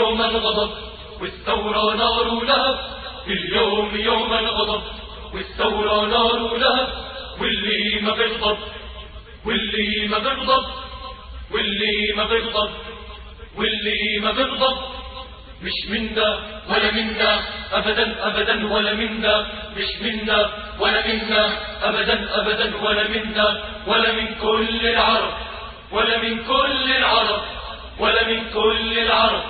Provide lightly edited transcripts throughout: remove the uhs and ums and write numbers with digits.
يوم الغضب والثورة نار لهب. اليوم يوم الغضب والثورة نار لهب. واللي ما بيغضب واللي ما بيغضب واللي ما بيغضب واللي ما بيغضب مش منا ولا منا أبدا أبدا ولا منا. مش منا ولا منا أبدا أبدا ولا منا ولا من كل العرب ولا من كل العرب ولا من كل العرب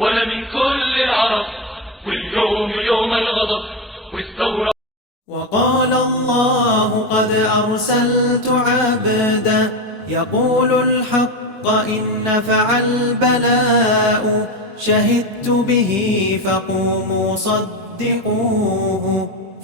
ولا من كل العرب. واليوم يوم الغضب والثورة. وقال الله قد أرسلت عبدا يقول الحق إن نفع البلاء. شهدت به فقوموا صدقوه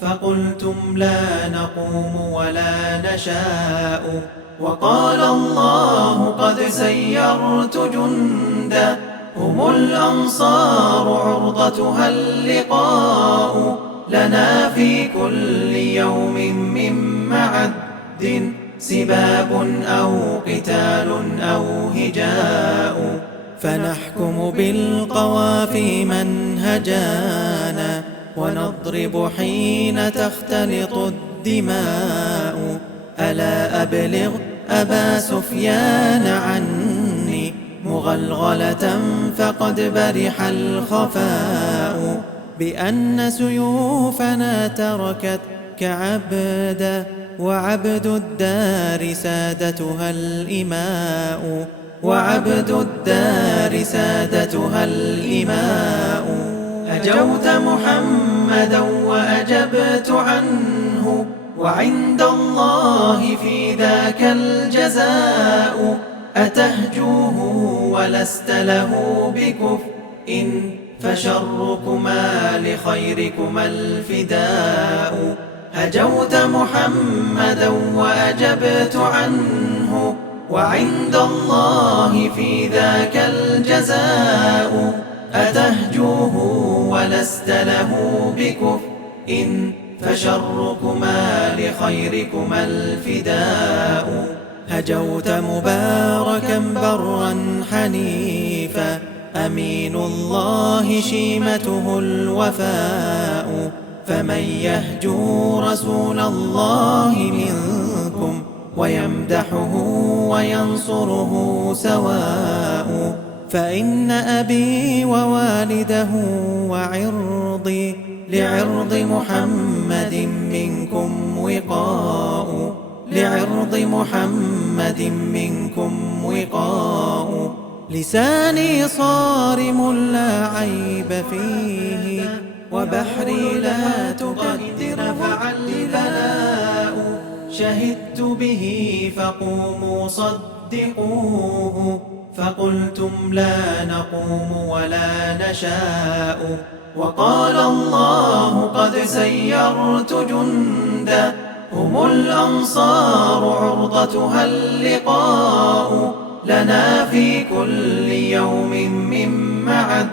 فقلتم لا نقوم ولا نشاء. وقال الله قد سيرت جندا هم الأنصار عرضتها اللقاء. لنا في كل يوم من معد سباب أو قتال أو هجاء. فنحكم بالقوافي منهجانا ونضرب حين تختلط الدماء. ألا أبلغ أبا سفيان عني مغلغلة فقد برح الخفاء. بأن سيوفنا تركت كعبدا وعبد الدار سادتها الإماء. وعبد الدار سادتها الإماء. هجوت محمدا وأجبت عنه وعند الله في ذاك الجزاء. أتهجوه ولست له بكفء فشركما لخيركما الفداء. هجوت محمدا وأجبت عنه وعند الله في ذاك الجزاء. أتهجوه ولست له بكفء فشركما لخيركما الفداء. هجوت مباركا برا حنيفا أمين الله شيمته الوفاء. فمن يهجو رسول الله منكم ويمدحه وينصره سواء. فإن أبي ووالده وعرضي لعرض محمد منكم وقاء. لعرض محمد منكم وقاء. لساني صارم لا عيب فيه وبحري لا تقدر فعل بلاء. شهدت به فقوموا صدقوه فقلتم لا نقوم ولا نشاء. وقال الله قد سيرت جندا هم الأنصار عرضتها اللقاء. لنا في كل يوم من معد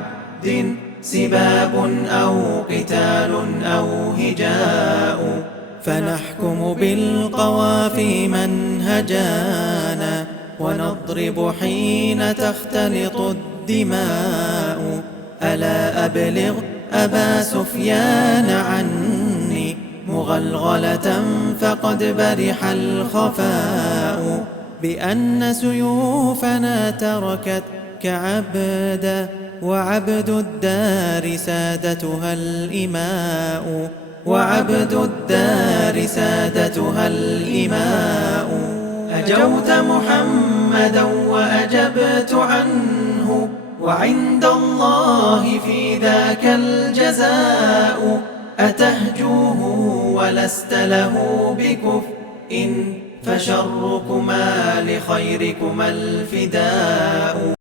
سباب أو قتال أو هجاء. فنحكم بالقوافي منهجانا ونضرب حين تختلط الدماء. ألا أبلغ أبا سفيان عني مغلغلة فقد برح الخفاء. بأن سيوفنا تركت كعبدا وعبد الدار سادتها الإماء. وعبد الدار سادتها الإماء. هجوت محمدا وأجبت عنه وعند الله في ذاك الجزاء. أتهجوه ولست له بكفء فشركما لخيركما الفداء.